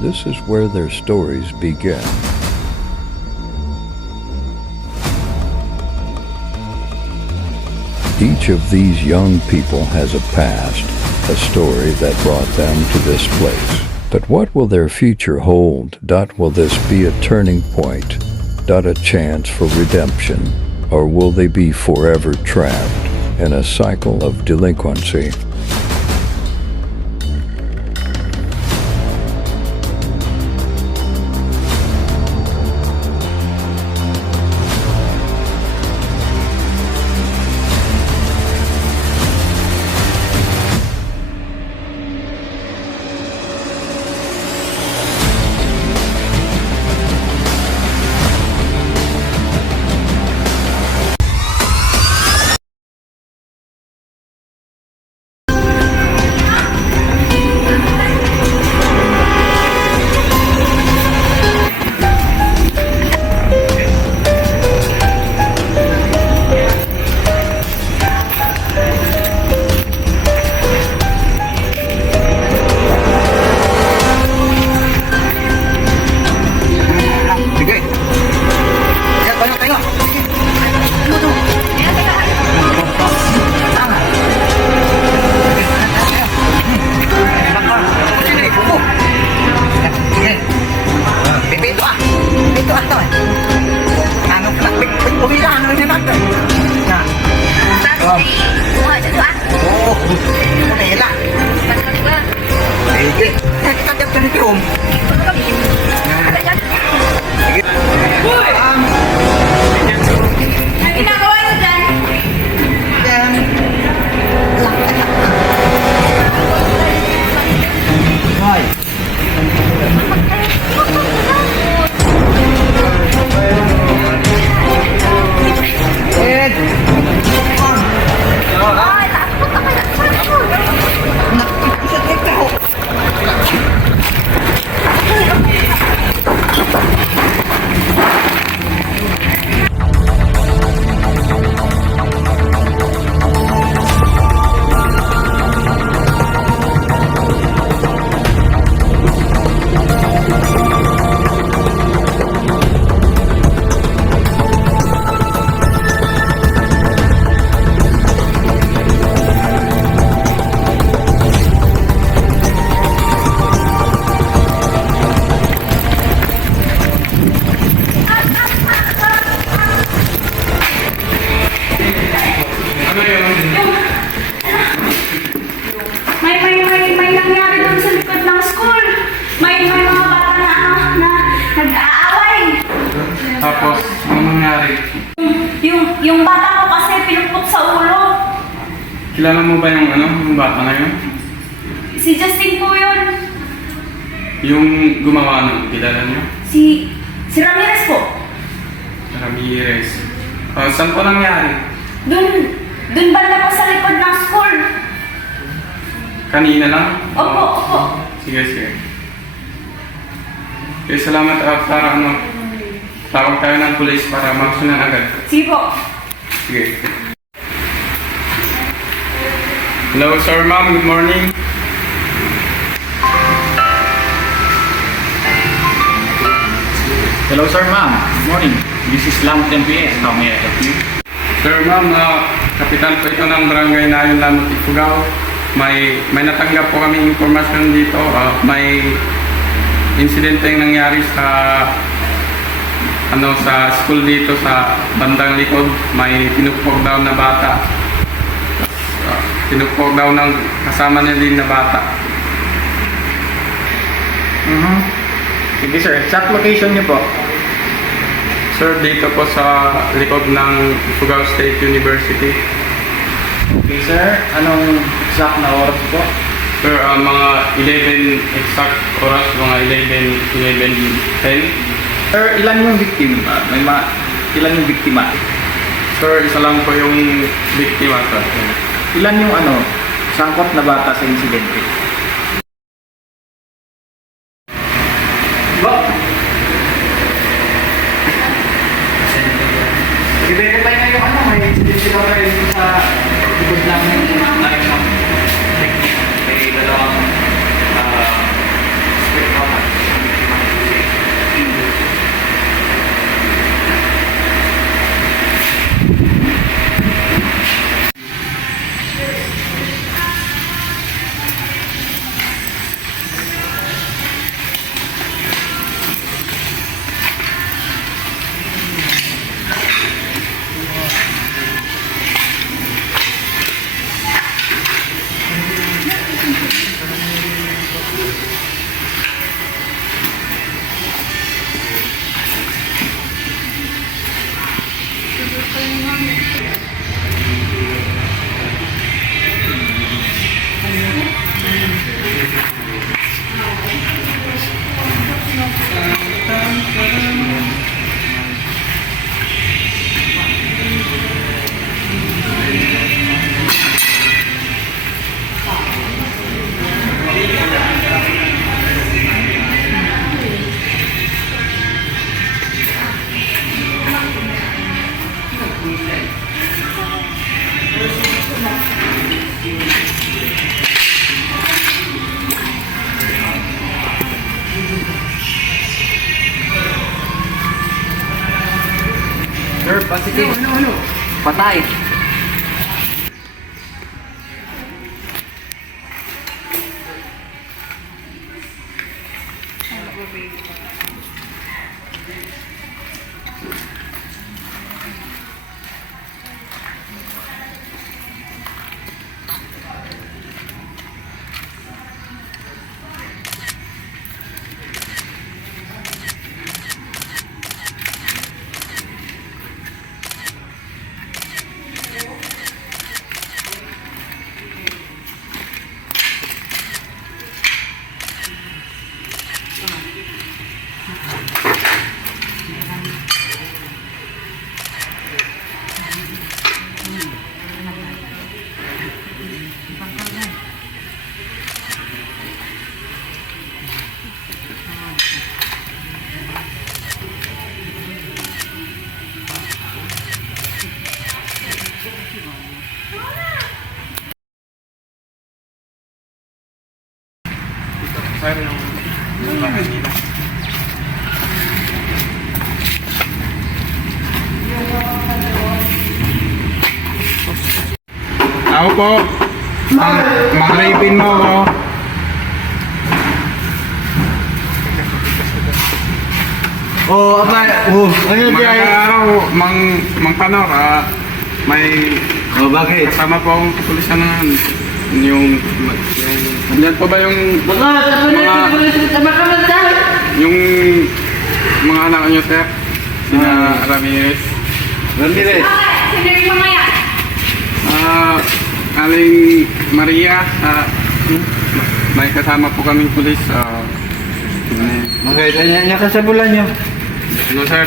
This is where their stories begin. Each of these young people has a past, a story that brought them to this place. But what will their future hold? Will this be a turning point? A chance for redemption? Or will they be forever trapped in a cycle of delinquency? May nangyari doon sa likod ng school. May mga bata na nag-aaway. Tapos, ano nangyari? Yung bata ko kasi pinupok sa ulo. Kilala mo ba yung bata na yun? Si Justin po yun. Yung gumawa nun, kilala niyo? Si Ramirez po. Ramirez. Saan po nangyari? Doon banda po sa likod ng school. Kanina lang? Opo. Sige. Okay, salamat para tawag tayo ng pulis para makasunan agad. Sige po. Sige. Hello, sir, ma'am. Good morning. Hello sir, ma'am. Good morning. This is Lamut MPS. How may I help you? Sir, ma'am, kapitan po ito ng barangay na yung Lamut Ifugao. May natanggap po kami informasyon dito. May insidente yung nangyari sa school dito sa bandang likod. May pinupok daw na bata. Pinupok daw ng kasama niya din na bata. Sige sir, exact location niyo po. Sir, dito po sa likod ng Ifugao State University. Okay sir, anong exact na oras po? Sir, mga 11 exact oras, mga 11:10. Sir, ilan yung biktima? Ilan yung biktima? Sir, isa lang po yung biktima, sir. Ilan yung sangkot na bata sa insidente? I-verify na yung may insidente daw tayo sa likod namin. May dalawang split Sir, positive. Patay. Sir, yung bahay nila. Ako po, mag-rapin mo ako. Oh, abay. Oh, ano Mga diyan? araw, mang Panor, may Oh, bakit? kasama po akong kapulisan na yung yan po ba yung yung mga anak niyo, sir? Sina Ramirez. Ramirez. Sino yung mga yan? Aling Maria, may kasama po kaming pulis. Okay, niya kasabulan niyo. Ano sir,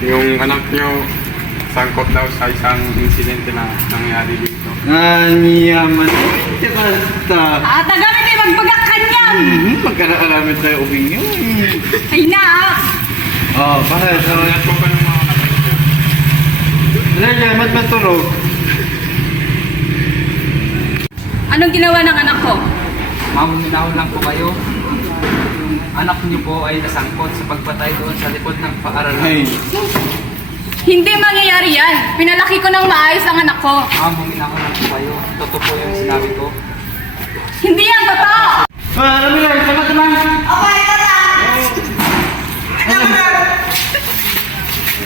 yung anak niyo sangkot daw sa isang insidente na nangyari dito. Yaman. Basta. Taga na tayo magbagakan yan! Magkakaramit tayo ubing niyo. Ay na! Oh, bakit? So, Yan po ba yung mga anak niyo, sir? Lele, mat matulog. Anong ginawa ng anak ko? Ma'am, minahon lang po kayo. Yung anak niyo po ay nasangkot sa pagpatay doon sa likod ng paaralan. Hey. Hindi mangyayari yan. Pinalaki ko ng maayos ang anak ko. Ma'am, minahon lang po kayo. Totoo po yung sinabi ko. Hindi yan totoo! Ramirez, sabat naman. Okay, tata!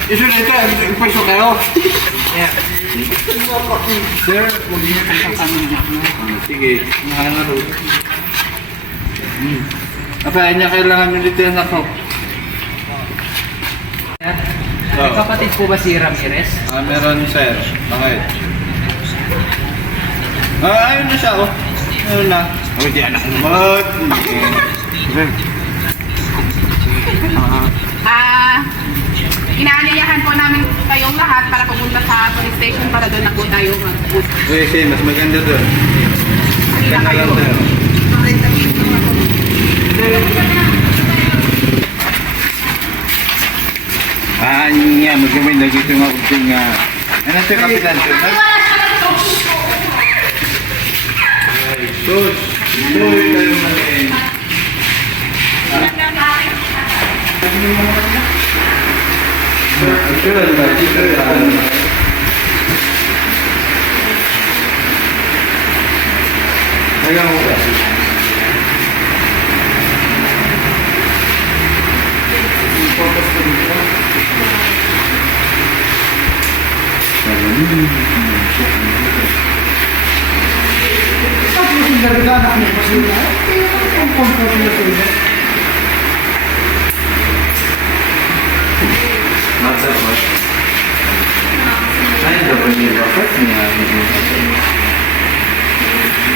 Isu na ito, ipasok kayo. Sir, huwag niyo kang kami niya. Sige, nakangaro. Apa, niya kailangan nyo dito yung ako. May kapatid po ba si Ramirez? Meron sir. Bakit? Ayun na siya, oh. Ayun na. Oh, di anak mo. Inaanyayahan po namin kayong lahat para pumunta sa police station para doon na po tayo mag-usap. Okay, mas maganda doon. Halina Ganda kayo. lang doon. Niya, magawin lagi ito nga kunting ano ito, kapitan? Sus! Tuloy tayo mali. Ayaw mo ba?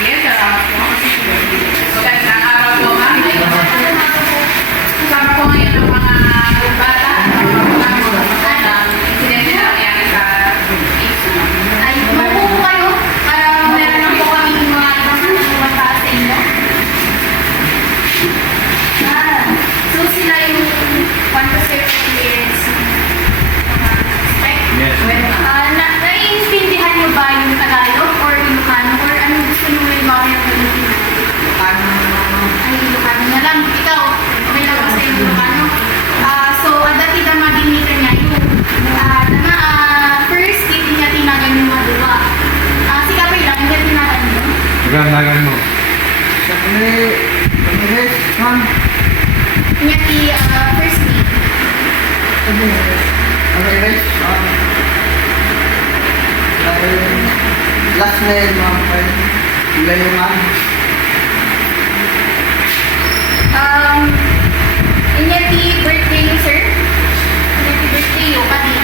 Yes, salamat po. Magandang araw po, ma'am. Kasama po ngayon ang mga bata. Insidente na nangyari sa issue. Ay, mabuo kayo para meron lang po kami mga ibang pumunta sa inyo. So sila yung fantasy is Yes. naiintindihan niyo ba yung Tagalog or Pagkanagan mo. Ramirez, ma'am. Inyati first name. Ramirez, ma'am. Last name, ma'am. Ilayo, ma'am. Inyati birthday niyo, sir? Inyati birthday yo, kadi.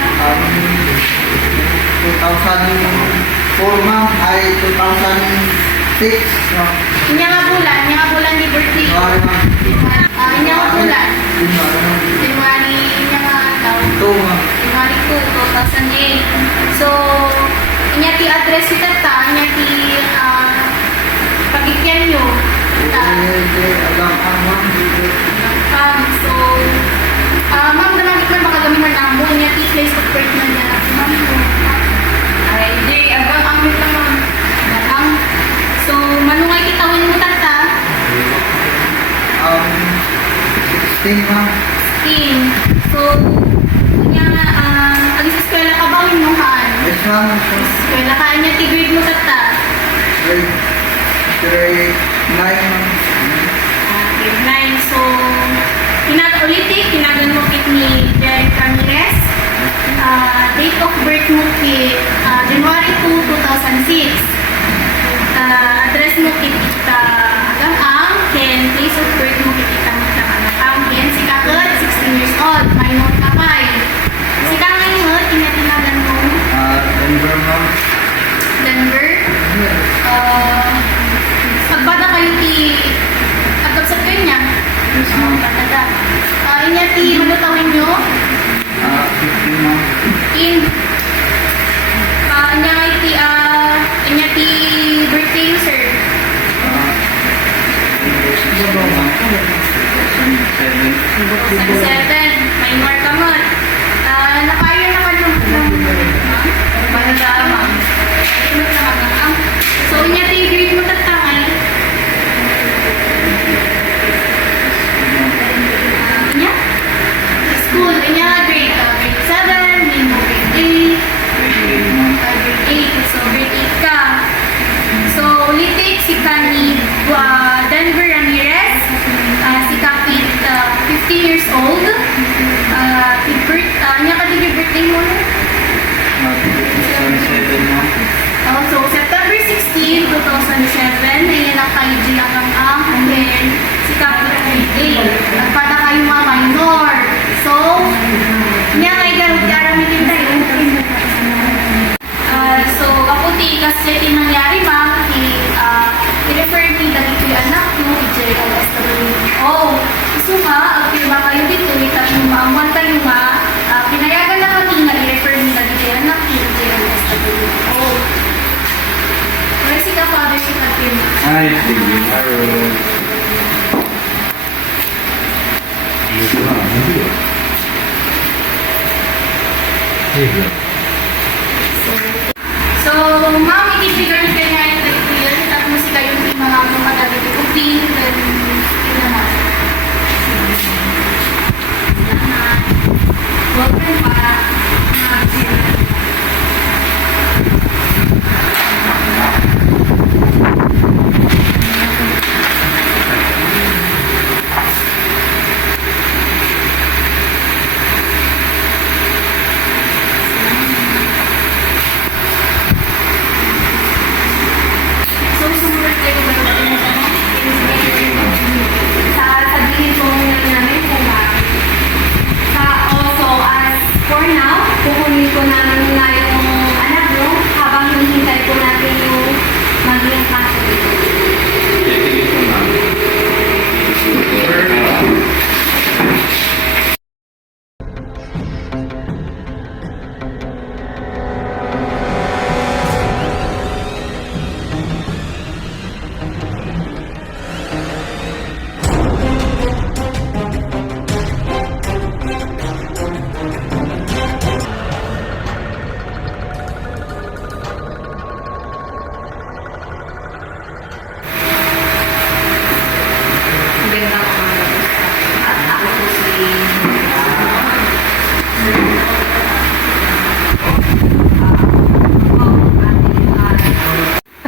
2004, ma'am. Ay, 2006, ma'am. Inya nga bulan ni birthday yo. January, ma'am. Inya nga bulan. January, ma'am. January, inya nga daw. 2, ma'am. January 2, 2008. So, inyati address si tata, inyati pagikyan nyo. So, ma'am, naman ka makagamitan na mo, inyati place of birth na niya. Ma'am, ay, di, abang ang mita, ma'am. Abang. So, manungay kitawin mo tata. 16, ma'am. 16. So, kanya, alis eskwela ka ba mo, Han? Yes, ma'am. Eskwela ka, inyati grade mo tata. Grade 9, ma'am. Grade 9. So, ulitin, kinagan mo kit ni Derek Ramirez. Date of birth mo kit January 2, 2006. Address mo kit ita Agang-ang, Ken, place of birth mo kit ita Agang-ang, Ken, si Kakot, 16 years old, minor ka kay. Si Kakot mo, tinatinagan mo, Denver, ma'am. Denver. Pagbada kayo agad sa kanya. Patada. Inya ti manutawin nyo. 15, ma'am. In inya ti birthday nyo, sir. 7. Minor ka mo. Nakayo naman yung manadama. So, inya ti grade mo tatangay. Inya? School, inya grade 7, minimum grade 8. So, grade 8 ka. So, ulitin si Kani Denver Ramirez. Si Kapit 50 years old. Inya ka din yung birthday mo na? 27, ma'am. So, September 16, 2007, ayan ang kayo G ang and then si Kapit grade 8. Nagpada kayo mga minor. So, niya nga igaramitin tayo. So, ako kasi nangyari ma'am, i-refer ni dali ko yung anak ko, i-JLSWO. So nga, ang pirma kayo dito, itat yung maamwan tayo nga, pinayagan na kami nga i-refer ni dali ko yung anak ko, i-JLSWO. Wala si ka-father si ka-pirma. Ay, sige. So, ma'am, i-figure nyo kayo ngayon dali ko yun, tapos si kayo yung mga madali ko, then, yun naman. Welcome pa.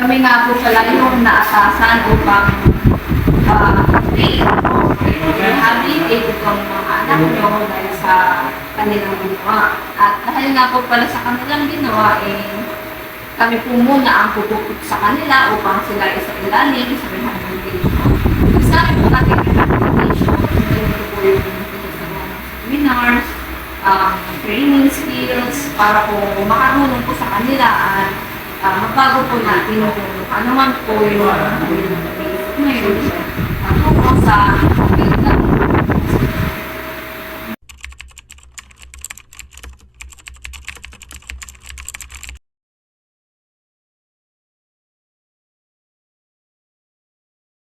kami nga po pala yung naatasan upang rehabilitate itong mga anak nyo dahil sa kanilang ginawa. At dahil nga po pala sa kanilang ginawa, kami po muna ang pupukot sa kanila upang sila isa ilalim sa rehabilitation. Isa po natin rehabilitation, ito po yung seminars, training skills, para po makarunong po sa kanila at magbago po natin kung ano man po yung basic ngayon. Ako po sa